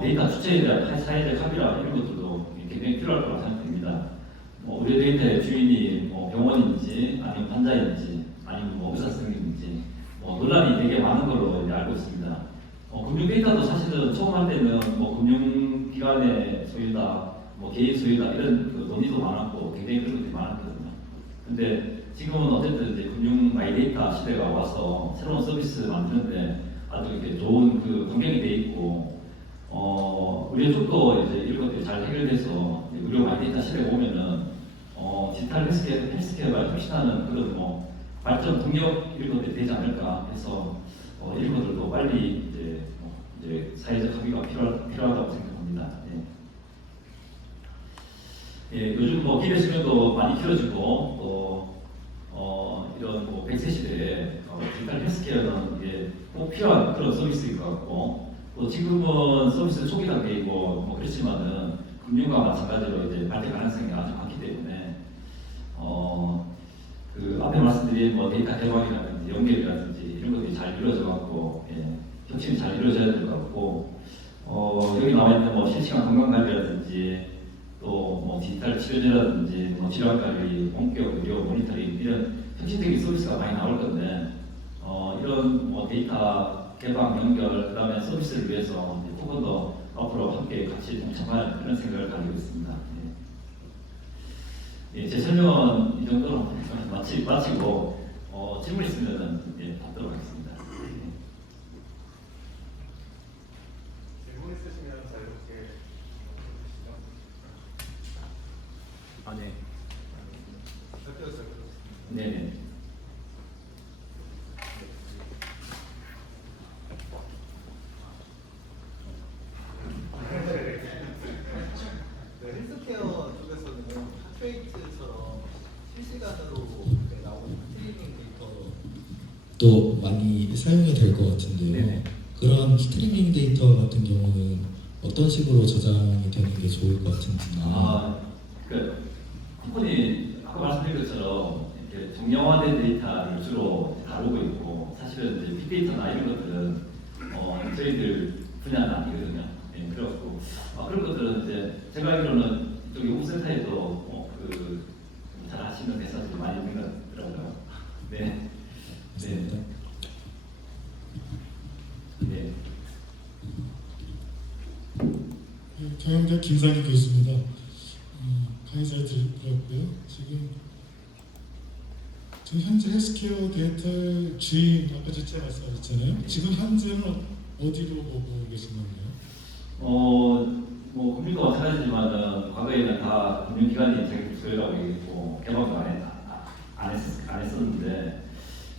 데이터 주체에 대한 사회적 합의라 이런 것들도 굉장히 필요할 거라고 생각됩니다. 의료 데이터의 주인이 병원인지 아니면 환자인지 아니면 의사 선생님인지 논란이 되게 많은 걸로 이제 알고 있습니다. 금융 데이터도 사실은 처음 할 때는 금융기관의 소유다, 개인 소유다 이런 논의도 많았고 굉장히 그런 것들이 많았거든요. 근데 지금은 어쨌든 이제 금융 마이데이터 시대가 와서 새로운 서비스 만드는데 아주 이렇게 좋은 환경이 돼 있고, 의료 쪽도 이제 이런 것들이 잘 해결돼서 의료 마이데이터 시대가 오면은 디지털 헬스케어가 혁신하는 그런 발전 동력 이런 것들이 되지 않을까 해서 이런 것들도 빨리 이제 사회적 합의가 필요하다고 생각합니다. 요즘 기대 수명도 많이 길어지고 또 이런 100세 시대에 디지털 헬스케어는 이게 꼭 필요한 그런 서비스인 것 같고, 또 지금은 서비스 초기 단계이고 그렇지만은 금융과 마찬가지로 이제 발전 가능성이 아주 많기 때문에 앞에 말씀드린 데이터 개방이라든지 연결이라든지 이런 것들이 잘 이루어져 갖고 혁신이 잘 이루어져야 될 것 같고, 여기 나와 있는 실시간 건강관리라든지 또 디지털 치료제라든지 질환관리, 원격 의료 모니터링 이런 혁신적인 서비스가 많이 나올 건데, 이런 데이터 개방 연결 그다음에 서비스를 위해서 조금 더 앞으로 함께 같이 동참할 그런 생각을 가지고 있습니다. 제 설명은 이 정도로 마치고 질문 있으면 받도록 하겠습니다. 질문 있으시면 자유롭게 네. 잘 네네. 헬스케어 쪽에서는 핫웨이트처럼 실시간으로 나오는 스트리밍 데이터도 많이 사용이 될 것 같은데요. 네네. 그런 스트리밍 데이터 같은 경우는 어떤 식으로 저장이 되는 게 좋을 것 같은지. 쿠폰이 아까 말씀드린 것처럼 이렇게 정형화된 데이터를 주로 다루고 있고, 사실은 이제 빅데이터나 이런 것들은 저희들 분야는 아니거든요. 그래갖고 그런 것들은 이제 제가 알기로는 이쪽에 홈센터에도 잘 하시는 회사들이 많이 있는 것 같더라고요. 네. 맞습니다. 네. 경영대 김상희 교수입니다. 강의 잘 들었고요. 지금 현재 헬스케어 데이터 주인 아까 제가 말씀하셨잖아요. 지금 현재는 어디로 보고 계신 건가요? 금융도 마찬가지지만 과거에는 다 금융기관이 자기 소유라고 얘기했고 개방도 안 했었는데,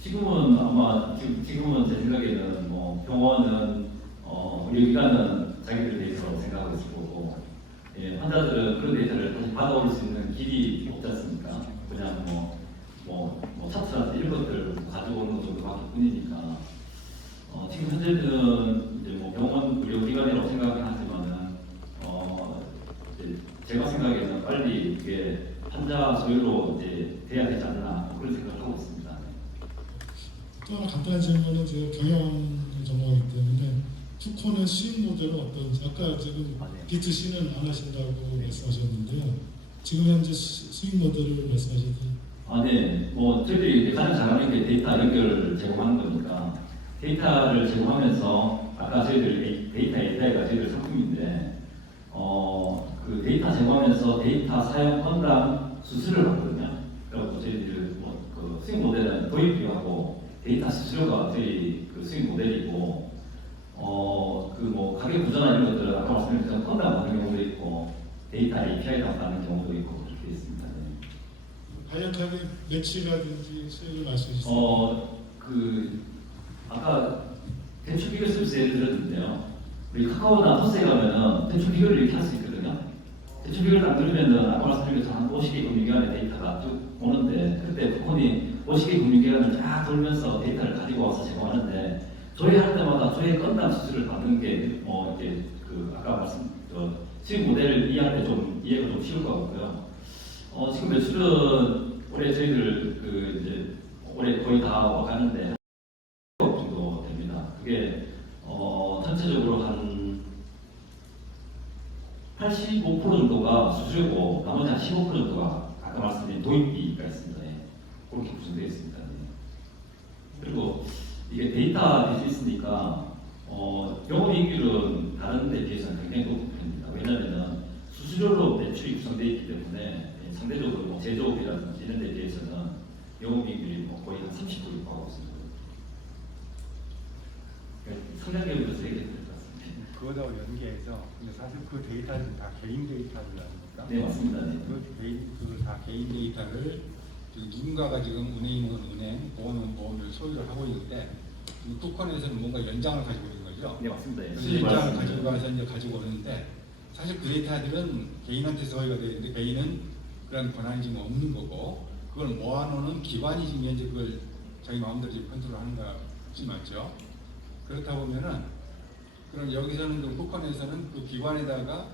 지금은 아마 지금은 제 생각에는 병원은 의료기관은 자기들 데이터라고 생각하고 있을 거고, 환자들은 그런 데이터를 다시 받아올 수 있는 길이 없지 않습니까? 그냥 차트라든지 이런 것들을 가져오는 것 정도밖에 뿐이니까 지금 현재는 이제 뭐 병원 의료기관이라고 생각은 하지만은 이제 제가 생각에는 빨리 이게 환자 소유로 이제 돼야 되지 않나 그런 생각을 하고 있습니다. 또 하나 간단한 질문은 제가 경영 전공이기 때문에 푸콘의 수익 모델은 어떤지 아까 지금 B2C는 안 하신다고 말씀하셨는데요. 지금 현재 수익 모델을 말씀하셔도 네. 뭐 저희들이 이제 가장 잘하는 게 데이터 연결을 제공하는 거니까 데이터를 제공하면서 아까 저희들 데이터 API가 저희들 상품인데 그 데이터 제공하면서 데이터 사용 건당 수수료를 받거든요. 그리고 저희들 그 수익 모델은 도입비하고 데이터 수수료가 저희 그 수익 모델이고 그 뭐 가격 구조나 이런 것들은 아까 말씀드린 것처럼 건당 받는 경우도 있고 데이터 API가 받는 경우도 있고 그렇게 되어 있습니다. 네. 간략하게 매출이라든지 수익을 말씀해 주세요. 그 아까 대출 비교 서비스 예를 들었는데요. 우리 카카오나 토스에 가면은 대출 비교를 이렇게 할 수 있거든요. 대출 비교를 안 들으면은 아까 말씀드린 것처럼 한 50개 금융기관의 데이터가 쭉 오는데 그때 푸콘이 50개 금융기관을 쫙 돌면서 데이터를 가지고 와서 제공하는데 조회할 때마다 조회 건당 수수료를 받는 게 이제 그 아까 말씀 수익 모델을 이해할 때 좀 이해가 좀 쉬울 것 같고요. 지금 매출은 올해 저희들 그 이제 올해 거의 다 와가는데 정도 됩니다. 그게 전체적으로 한 85% 정도가 수수료고 나머지 한 15% 정도가 아까 말씀드린 도입비가 있습니다. 예. 그렇게 구성되어 있습니다. 예. 그리고 이게 데이터 비즈니스니까 영업이익률은 다른 데 비해서는 굉장히 높은 편입니다. 왜냐하면 수수료로 매출이 구성되어 있기 때문에 상대적으로 뭐 제조업이라든지 이런 데 비해서는 영업이익률이 뭐 거의 한 30% 육박하고 있습니다. 성장률도 되게 될것 같습니다. 그거하고 연계해서 근데 사실 그 데이터는 다 개인 데이터를 아닙니까? 네, 맞습니다. 네. 다 개인 데이터를 누군가가 지금 은행은 은행, 보험은 보험을 소유를 하고 있는데 푸콘에서는 뭔가 연장을 가지고 있는 거죠. 네, 맞습니다. 예. 그래서 연장을 가지고 가서 이제 가지고 오는데 사실 그 데이터들은 개인한테 소유가 되어 있는데 개인은 그런 권한이 지금 없는 거고 그걸 모아놓는 기관이 지금 현재 그걸 자기 마음대로 지금 컨트롤하는 것이 맞죠. 그렇다 보면은 그럼 여기서는 그 푸콘에서는 그 기관에다가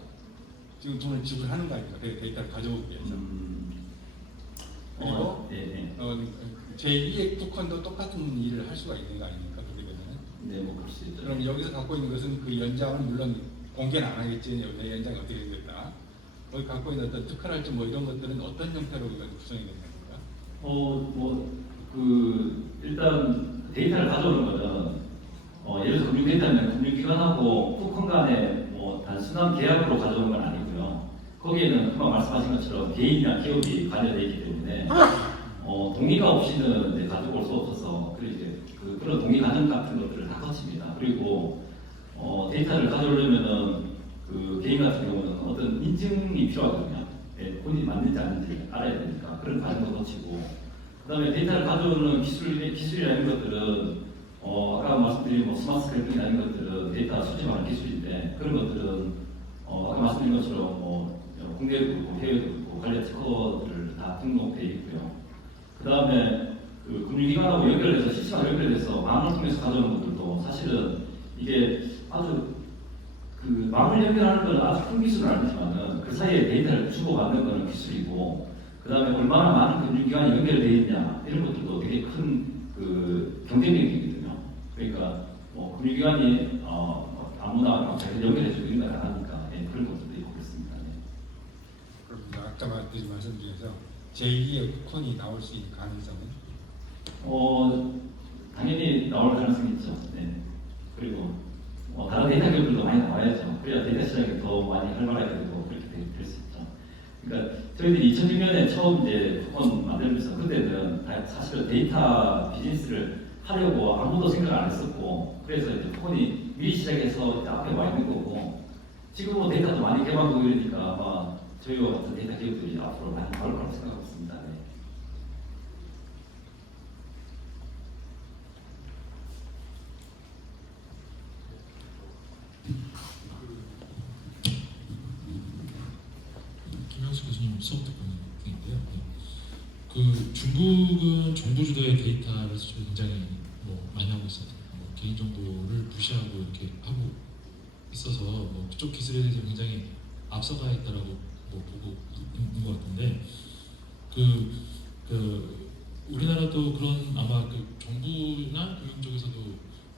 지금 돈을 지불하는 거 아닙니까? 데이터를 가져오기 위해서. 그리고 제2의 푸콘도 똑같은 일을 할 수가 있는 거 아닙니까? 그렇게 되면은. 네, 뭐 그럴 수 있죠. 그럼 여기서 갖고 있는 것은 그 연장은 물론 공개는 안 하겠지. 내 연장이 어떻게 됐다. 거기 갖고 있는 어떤 특허랄지 뭐 이런 것들은 어떤 형태로 구성이 되는 겁니까? 일단 데이터를 가져오는 거는 예를 들어서 금융 데이터는 금융기관하고 푸콘 간의 뭐 단순한 계약으로 가져오는 건 아니고요. 거기에는 금방 말씀하신 것처럼 개인이나 기업이 관여되어 있기 때문에 동의가 없이는 이제 가지고 올 수 없어서 그런 동의 과정 같은 것들을 다 거칩니다. 그리고 데이터를 가져오려면은 그 개인 같은 경우는 어떤 인증이 필요하거든요. 본인이 맞는지 아닌지 알아야 되니까 그런 과정도 거치고 그다음에 데이터를 가져오는 기술이라는 것들은 아까 말씀드린 뭐 스마트 스크래핑이라는 것들은 데이터 수집하는 기술인데 그런 것들은 아까 말씀드린 것처럼 국내도 그렇고 해외도 그렇고 관련 특허들을 다 등록되어 있고요. 그 다음에 그 금융기관하고 연결해서 실시간 연결해서 망을 통해서 가져오는 것들도 사실은 이게 아주 그 망을 연결하는 건 아주 큰 기술은 아니지만은 그 사이에 데이터를 주고받는 거는 기술이고 그 다음에 얼마나 많은 금융기관이 연결되어 있냐 이런 것들도 되게 큰 그 경쟁력이거든요. 그러니까 금융기관이 아무나 잘 연결해주고 이런 걸 안 하니까 그런 것들도 있고 그렇습니다. 그럼 아까 말씀 중에서 제2의 푸콘이 나올 수 있는 가능성은? 당연히 나올 가능성이 있죠. 네. 그리고 다른 데이터 기업들도 많이 나와야죠. 그래야 데이터 시장이 더 많이 활발하게 되고 그렇게 될 수 있죠. 그러니까 저희들이 2006년에 처음 이제 푸콘 만들면서 그때는 사실은 데이터 비즈니스를 하려고 아무도 생각 안 했었고 그래서 이제 푸콘이 미리 시작해서 이제 앞에 와 있는 거고 지금은 데이터도 많이 개발되고 이러니까 아마 저희와 같은 데이터 기업들이 앞으로 많이 나올 거라고 생각하고 있습니다. 네. 김영수 교수님 수업 듣고 있는데요. 그 중국은 정부 주도의 데이터 수출 굉장히 많이 하고 있어요. 개인 정보를 무시하고 이렇게 하고 있어서 뭐 그쪽 기술에 대해서 굉장히 앞서가 있다라고 뭐 보고 있는 것 같은데 우리나라도 그런 아마 그 정부나 금융 쪽에서도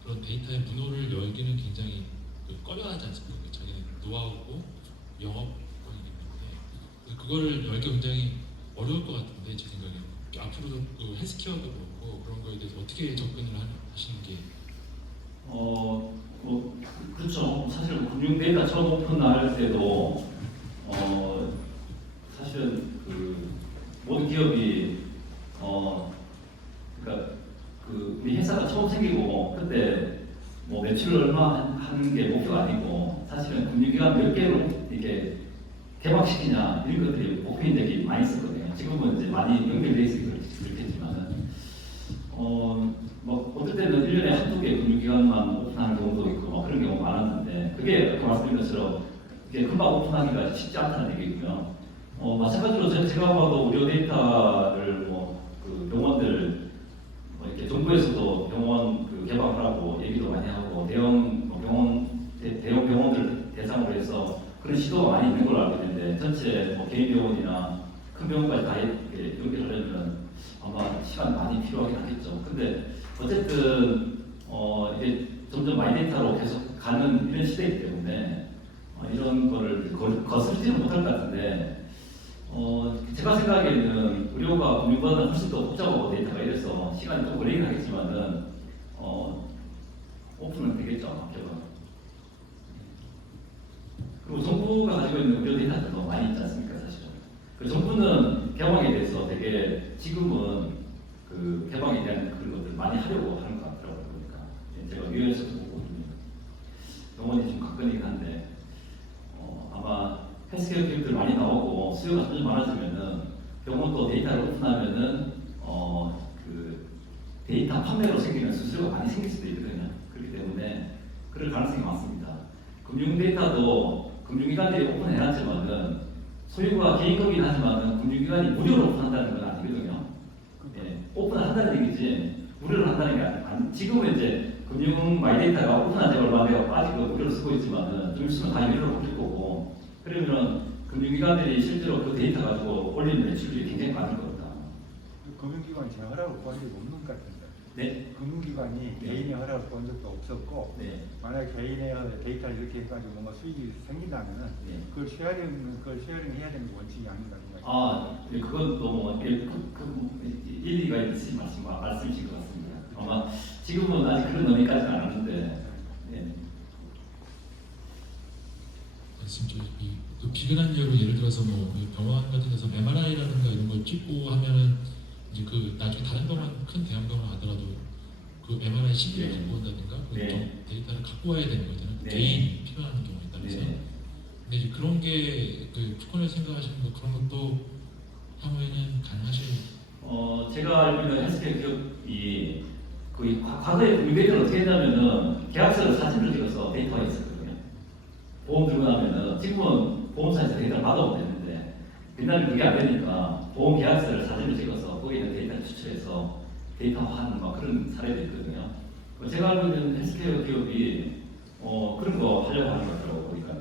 그런 데이터의 문호를 열기는 굉장히 꺼려하지 않습니까? 자기는 노하우고 영업권이기 때문에 그거를 열기 굉장히 어려울 것 같은데 제 생각에 앞으로도 그 헬스케어도 그렇고 그런 거에 대해서 어떻게 접근을 하시는 게 그렇죠. 사실 금융 데이터 처음 오픈할 때도 사실은 그 모든 기업이 그러니까 그 우리 회사가 처음 생기고 그때 뭐 매출을 얼마 하는 게 목표가 아니고 사실은 금융기관 몇 개로 이렇게 개방시키냐 이런 것들이 목표인들이 많이 있었거든요. 지금은 이제 많이 연결돼 있으니까 그렇겠지만은 뭐 어떨 때는 1년에 한두 개 금융기관만 오픈하는 경우도 있고 뭐 그런 경우가 많았는데 그게 아까 말씀드린 것처럼 이게 금방 오픈하기가 쉽지 않다는 얘기고요. 마찬가지로 제가 봐도 의료 데이터를 그 병원들 이렇게 정부에서도 병원 그 개방을 하고 얘기도 많이 하고 대형 병원들 대상으로 해서 그런 시도가 많이 있는 걸로 알고 있는데 전체 개인 병원이나 큰 병원까지 다 이렇게 연결하려면 아마 시간 많이 필요하긴 하겠죠. 근데 어쨌든 이게 점점 마이데이터로 계속 가는 이런 시대이기 때문에 이런 거를 거스르지는 못할 것 같은데 제가 생각하기에는 의료가 금융보다는 훨씬 더 복잡하고 데이터가 이래서 시간이 좀 걸리긴 하겠지만은 오픈은 되겠죠. 개발. 그리고 정부가 가지고 있는 의료 데이터도 많이 있지 않습니까, 사실은. 그리고 정부는 개방에 대해서 되게 지금은 그 개방에 대한 그런 것들 많이 하려고 하는 것 같더라고요. 그러니까 제가 뉴욕에서도 보고 있는 병원이 좀 가끔이긴 한데 아마 헬스케어 기업들 많이 나오고 수요가 좀 많아지면은 병원도 데이터를 오픈하면은 그 데이터 판매로 생기는 수수료가 많이 생길 수도 있거든요. 그렇기 때문에 그럴 가능성이 많습니다. 금융 데이터도 금융기관들이 오픈해놨지만은 소유가 개인 거긴 하지만은 금융기관이 무료로 오픈한다는 건 아니거든요. 예, 오픈한다는 얘기지 무료로 한다는 게 아니. 지금은 이제 금융 마이데이터가 오픈한 지 얼마 돼서 아직도 무료로 쓰고 있지만은 좀 있으면 다 유료로 바뀔 거고. 그러면 금융기관들이 실제로 그 데이터 가지고 올리는 매출이 굉장히 많을 겁니다. 금융기관이 제 허락을 구한 적이 없는 것 같은데. 네? 금융기관이 개인의 허락을 구한 적도 없었고, 네. 만약에 개인의 데이터를 이렇게 해가지고 뭔가 수익이 생긴다면은 네. 그걸 쉐어링 해야 되는 게 원칙이 아닌가 생각합니다. 예, 그건 또 일리가 있으신 말씀이신 것 같습니다. 아마 지금은 아직 그런 의미까지는 안 하는데. 네. 진짜 그 비근한 예로 예를 들어서 뭐 병원 같은 데서 MRI라든가 이런 걸 찍고 하면은 이제 그 나중에 다른 병원 큰 대형 병원 가더라도 그 MRI CT를 갖고 온다든가 그 데이터를 갖고 와야 되는 거잖아요. 네. 개인이 필요한 경우에 따라서. 네. 근데 이제 그런 게 그 쿠폰을 생각하시는 거 그런 것도 향후에는 가능하실? 제가 알고 있는 헬스케어 기업이 그 과거에 금융데이터를 어떻게 했냐면은 계약서를 사진을 찍어서 데이터가 있었거든요. 보험 들고 나면은 지금은 보험사에서 데이터를 받아오면 되는데 옛날에 그게 안 되니까 보험 계약서를 사진을 찍어서 거기에 있는 데이터를 추출해서 데이터화하는 막 그런 사례도 있거든요. 제가 알고 있는 헬스케어 기업이 그런 거 하려고 하는 것 같더라고요. 그러니까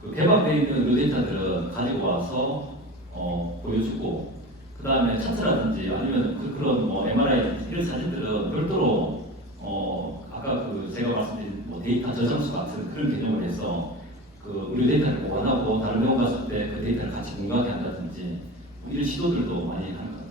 그 개방되어 있는 그 데이터들은 가지고 와서 보여주고 그 다음에 차트라든지 아니면 그런 MRI 이런 사진들은 별도로 아까 그 제가 말씀드린 데이터 저장소 같은 그런 개념을 해서 그 의료 데이터를 보관하고 다른 병원 갔을 때 그 데이터를 같이 공유하게 한다든지 이런 시도들도 많이 하는 것 같아요.